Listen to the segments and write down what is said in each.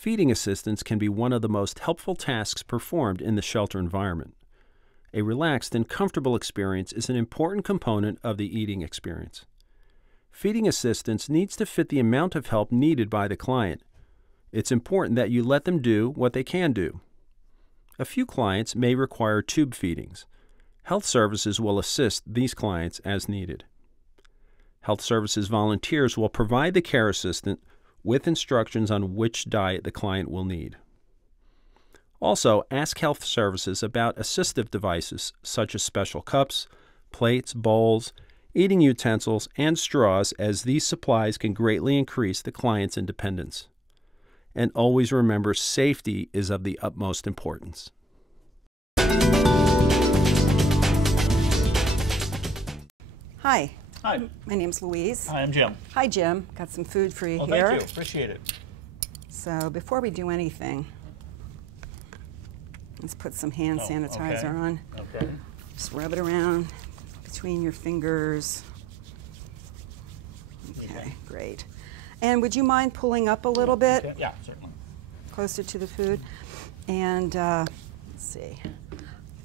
Feeding assistance can be one of the most helpful tasks performed in the shelter environment. A relaxed and comfortable experience is an important component of the eating experience. Feeding assistance needs to fit the amount of help needed by the client. It's important that you let them do what they can do. A few clients may require tube feedings. Health services will assist these clients as needed. Health services volunteers will provide the care assistant with instructions on which diet the client will need. Also, ask health services about assistive devices such as special cups, plates, bowls, eating utensils, and straws, as these supplies can greatly increase the client's independence. And always remember, safety is of the utmost importance. Hi. Hi. My name's Louise. Hi, I'm Jim. Hi, Jim. Got some food for you Well, here. thank you. Appreciate it. So before we do anything, let's put some hand sanitizer on. Okay. Just rub it around between your fingers. Okay, great. And would you mind pulling up a little bit? Okay. Yeah, certainly. Closer to the food. And let's see.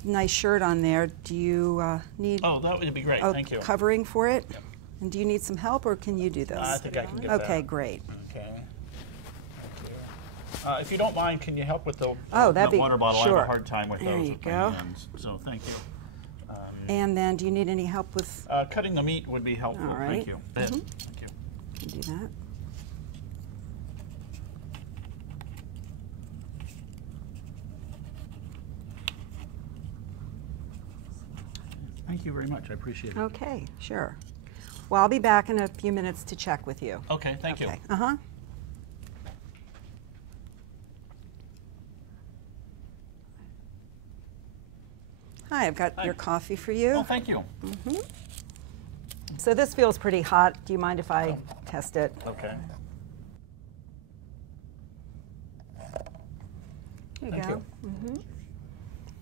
Nice shirt on there. Do you need That would be great. Thank you. Covering for it? Yep. And do you need some help, or can you do this? I think I can get Okay, that. great. Okay. Thank you. If you don't mind, can you help with the that'd be water bottle? sure. I have a hard time with There those you with my go. hands. So thank you. And then, do you need any help with? Cutting the meat would be helpful. All right. Thank you. Thank you. Can do that. Thank you very much. I appreciate it. Okay, sure. Well, I'll be back in a few minutes to check with you. Okay. Thank you. Uh-huh. Hi, I've got your coffee for you. Oh, thank you. So this feels pretty hot. Do you mind if I test it? Okay. Here Thank go. you.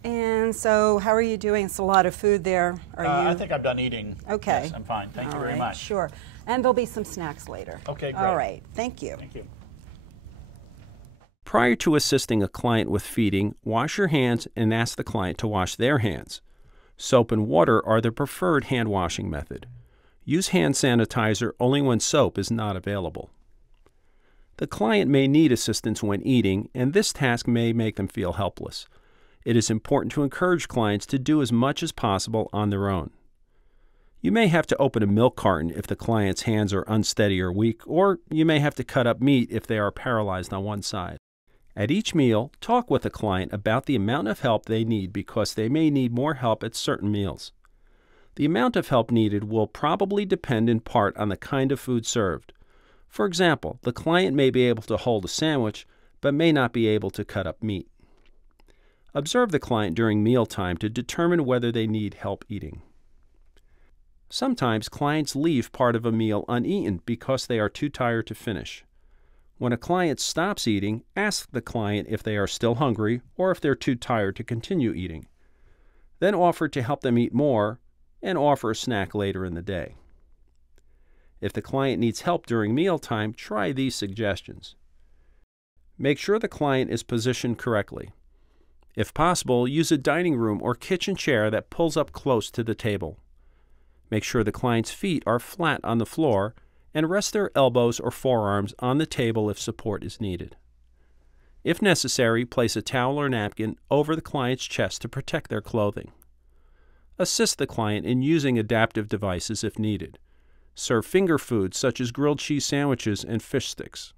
And so, how are you doing? It's a lot of food there. Are you? I think I'm done eating. Okay. Yes, I'm fine. Thank you All very right, much. Sure. And there'll be some snacks later. Okay, great. All right. Thank you. Thank you. Prior to assisting a client with feeding, wash your hands and ask the client to wash their hands. Soap and water are the preferred hand washing method. Use hand sanitizer only when soap is not available. The client may need assistance when eating, and this task may make them feel helpless. It is important to encourage clients to do as much as possible on their own. You may have to open a milk carton if the client's hands are unsteady or weak, or you may have to cut up meat if they are paralyzed on one side. At each meal, talk with the client about the amount of help they need, because they may need more help at certain meals. The amount of help needed will probably depend in part on the kind of food served. For example, the client may be able to hold a sandwich, but may not be able to cut up meat. Observe the client during mealtime to determine whether they need help eating. Sometimes clients leave part of a meal uneaten because they are too tired to finish. When a client stops eating, ask the client if they are still hungry or if they're too tired to continue eating. Then offer to help them eat more and offer a snack later in the day. If the client needs help during mealtime, try these suggestions. Make sure the client is positioned correctly. If possible, use a dining room or kitchen chair that pulls up close to the table. Make sure the client's feet are flat on the floor and rest their elbows or forearms on the table if support is needed. If necessary, place a towel or napkin over the client's chest to protect their clothing. Assist the client in using adaptive devices if needed. Serve finger foods such as grilled cheese sandwiches and fish sticks.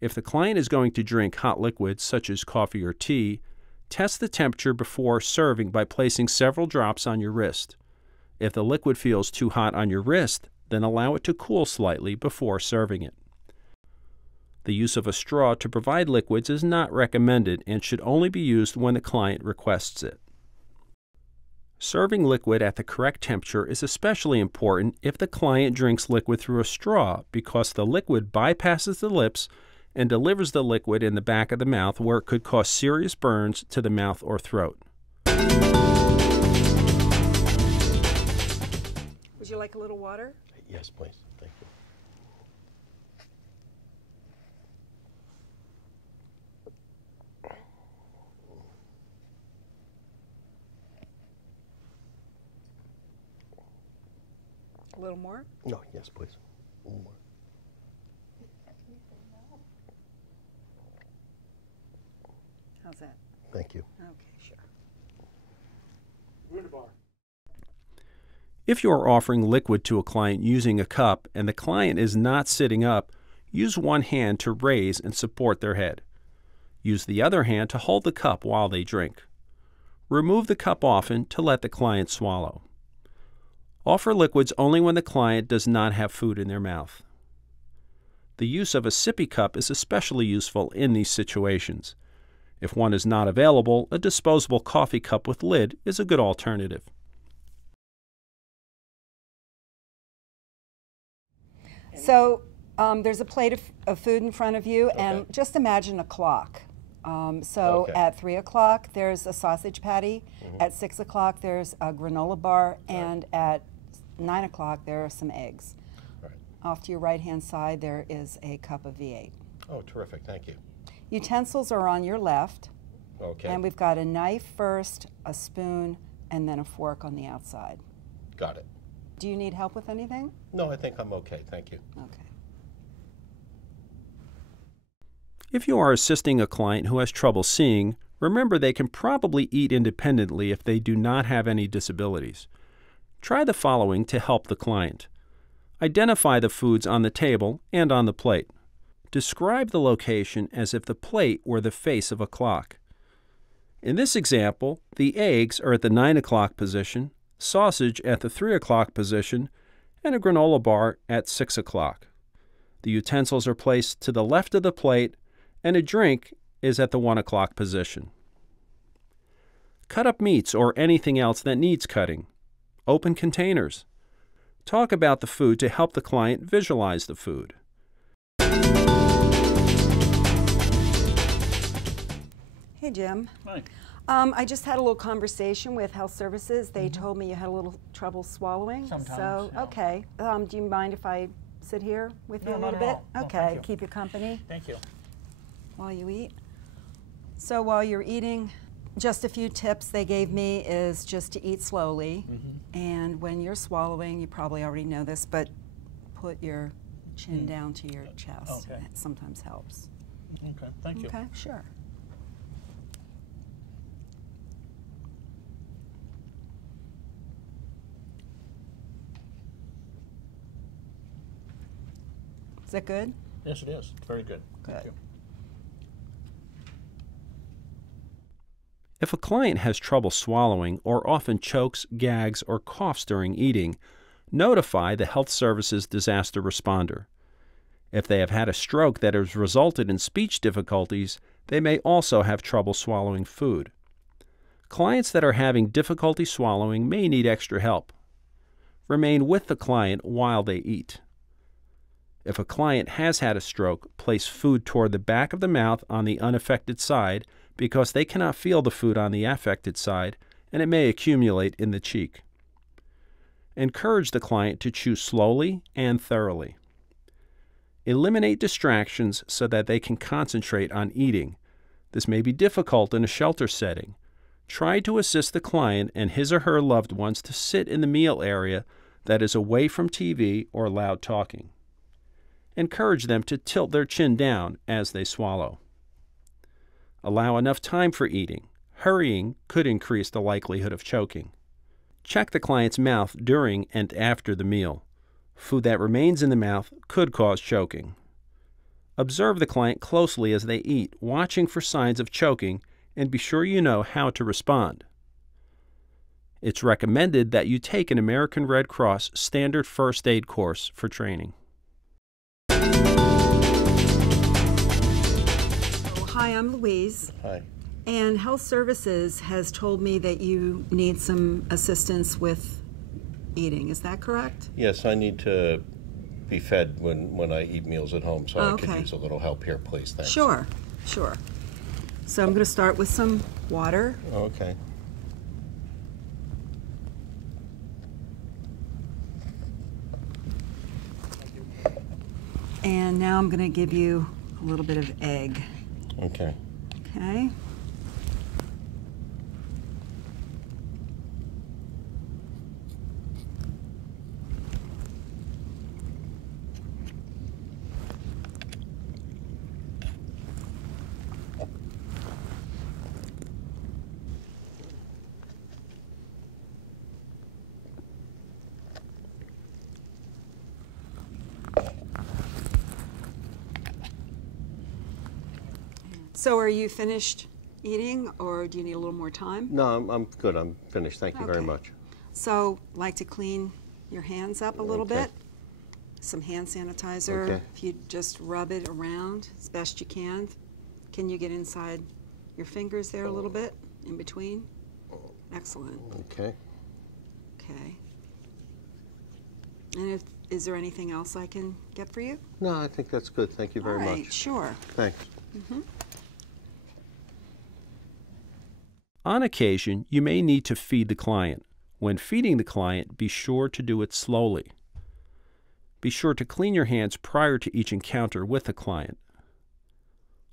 If the client is going to drink hot liquids such as coffee or tea, test the temperature before serving by placing several drops on your wrist. If the liquid feels too hot on your wrist, then allow it to cool slightly before serving it. The use of a straw to provide liquids is not recommended and should only be used when the client requests it. Serving liquid at the correct temperature is especially important if the client drinks liquid through a straw, because the liquid bypasses the lips and delivers the liquid in the back of the mouth, where it could cause serious burns to the mouth or throat. Would you like a little water? Yes, please. Thank you. little more? No, yes, please. One more. How's that? Thank you. Okay, sure. If you are offering liquid to a client using a cup and the client is not sitting up, use one hand to raise and support their head. Use the other hand to hold the cup while they drink. Remove the cup often to let the client swallow. Offer liquids only when the client does not have food in their mouth. The use of a sippy cup is especially useful in these situations. If one is not available, a disposable coffee cup with lid is a good alternative. So there's a plate of food in front of you, Okay. and just imagine a clock. So Okay. at 3 o'clock, there's a sausage patty. At 6 o'clock, there's a granola bar. And at 9 o'clock, there are some eggs. Right. Off to your right-hand side, there is a cup of V8. Oh, terrific. Thank you. Utensils are on your left. Okay. And we've got a knife first, a spoon, and then a fork on the outside. Got it. Do you need help with anything? No, I think I'm okay. Thank you. Okay. If you are assisting a client who has trouble seeing, remember they can probably eat independently if they do not have any disabilities. Try the following to help the client. Identify the foods on the table and on the plate. Describe the location as if the plate were the face of a clock. In this example, the eggs are at the 9 o'clock position, sausage at the 3 o'clock position, and a granola bar at 6 o'clock. The utensils are placed to the left of the plate, and a drink is at the 1 o'clock position. Cut up meats or anything else that needs cutting. Open containers. Talk about the food to help the client visualize the food. Hey, Jim. Hi. I just had a little conversation with Health Services. They told me you had a little trouble swallowing. Sometimes, So, yeah. okay. Do you mind if I sit here with you No, a not little at bit? all. No, Okay, thank you. keep you company Thank you. while you eat. So while you're eating, just a few tips they gave me is just to eat slowly. And when you're swallowing, you probably already know this, but put your chin down to your chest. Okay. It sometimes helps. Okay, thank you. Okay, sure. Is that good? Yes, it is. Very good. Thank Good. you. If a client has trouble swallowing or often chokes, gags, or coughs during eating, notify the Health Services disaster responder. If they have had a stroke that has resulted in speech difficulties, they may also have trouble swallowing food. Clients that are having difficulty swallowing may need extra help. Remain with the client while they eat. If a client has had a stroke, place food toward the back of the mouth on the unaffected side because they cannot feel the food on the affected side, and it may accumulate in the cheek. Encourage the client to chew slowly and thoroughly. Eliminate distractions so that they can concentrate on eating. This may be difficult in a shelter setting. Try to assist the client and his or her loved ones to sit in the meal area that is away from TV or loud talking. Encourage them to tilt their chin down as they swallow. Allow enough time for eating. Hurrying could increase the likelihood of choking. Check the client's mouth during and after the meal. Food that remains in the mouth could cause choking. Observe the client closely as they eat, watching for signs of choking, and be sure you know how to respond. It's recommended that you take an American Red Cross standard first aid course for training. Hi, I'm Louise. Hi. And Health Services has told me that you need some assistance with eating. Is that correct? Yes, I need to be fed when I eat meals at home, so I could Okay. use a little help here, please. Thanks. Sure, sure. So I'm going to start with some water. Okay. And now I'm going to give you a little bit of egg. Okay. Okay? So are you finished eating, or do you need a little more time? No, I'm good. I'm finished. Thank you very Okay. much. So, like to clean your hands up a little Okay. bit. Some hand sanitizer. Okay. If you just rub it around as best you can. Can you get inside your fingers there a little bit, in between? Excellent. Okay. Okay. And is there anything else I can get for you? No, I think that's good. Thank you very All right, much. sure. Thanks. On occasion, you may need to feed the client. When feeding the client, be sure to do it slowly. Be sure to clean your hands prior to each encounter with the client.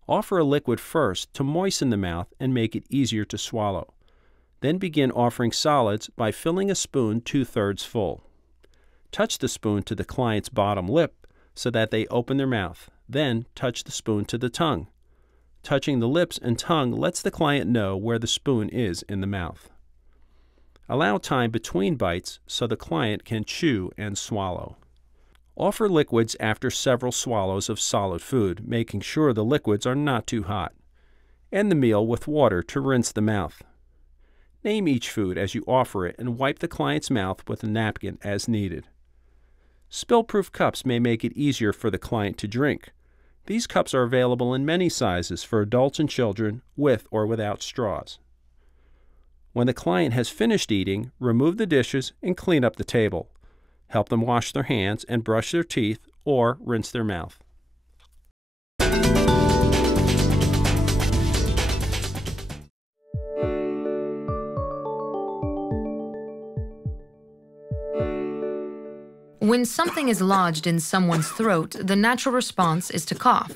Offer a liquid first to moisten the mouth and make it easier to swallow. Then begin offering solids by filling a spoon 2/3 full. Touch the spoon to the client's bottom lip so that they open their mouth. Then touch the spoon to the tongue. Touching the lips and tongue lets the client know where the spoon is in the mouth. Allow time between bites so the client can chew and swallow. Offer liquids after several swallows of solid food, making sure the liquids are not too hot. End the meal with water to rinse the mouth. Name each food as you offer it and wipe the client's mouth with a napkin as needed. Spill-proof cups may make it easier for the client to drink. These cups are available in many sizes for adults and children, with or without straws. When the client has finished eating, remove the dishes and clean up the table. Help them wash their hands and brush their teeth or rinse their mouth. When something is lodged in someone's throat, the natural response is to cough.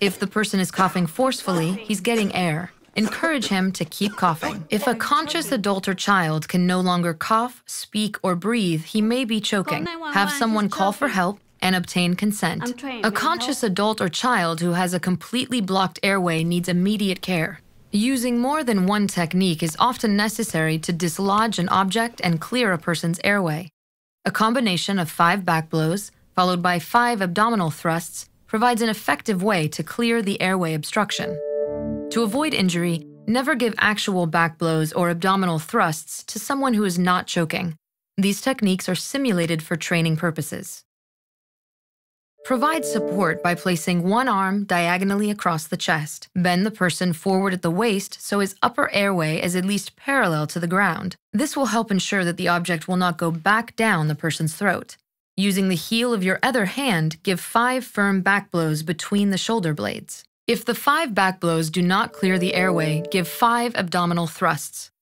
If the person is coughing forcefully, he's getting air. Encourage him to keep coughing. If a conscious adult or child can no longer cough, speak, or breathe, he may be choking. Have someone call for help and obtain consent. A conscious adult or child who has a completely blocked airway needs immediate care. Using more than one technique is often necessary to dislodge an object and clear a person's airway. A combination of 5 back blows, followed by 5 abdominal thrusts, provides an effective way to clear the airway obstruction. To avoid injury, never give actual back blows or abdominal thrusts to someone who is not choking. These techniques are simulated for training purposes. Provide support by placing one arm diagonally across the chest. Bend the person forward at the waist so his upper airway is at least parallel to the ground. This will help ensure that the object will not go back down the person's throat. Using the heel of your other hand, give 5 firm back blows between the shoulder blades. If the 5 back blows do not clear the airway, give 5 abdominal thrusts.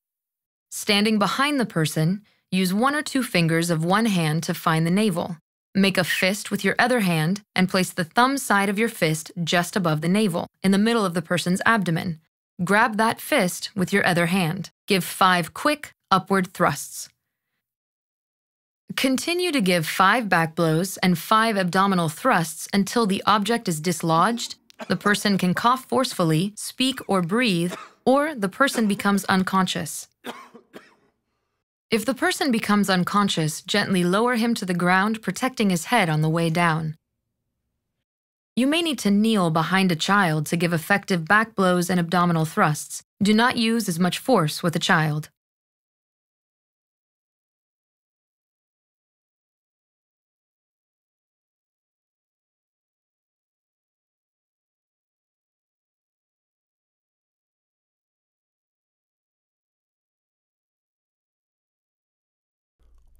Standing behind the person, use 1 or 2 fingers of one hand to find the navel. Make a fist with your other hand and place the thumb side of your fist just above the navel, in the middle of the person's abdomen. Grab that fist with your other hand. Give 5 quick, upward thrusts. Continue to give 5 back blows and 5 abdominal thrusts until the object is dislodged, the person can cough forcefully, speak or breathe, or the person becomes unconscious. If the person becomes unconscious, gently lower him to the ground, protecting his head on the way down. You may need to kneel behind a child to give effective back blows and abdominal thrusts. Do not use as much force with a child.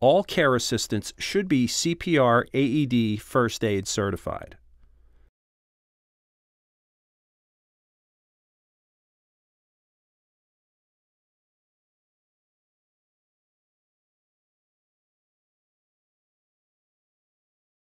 All care assistants should be CPR AED first aid certified.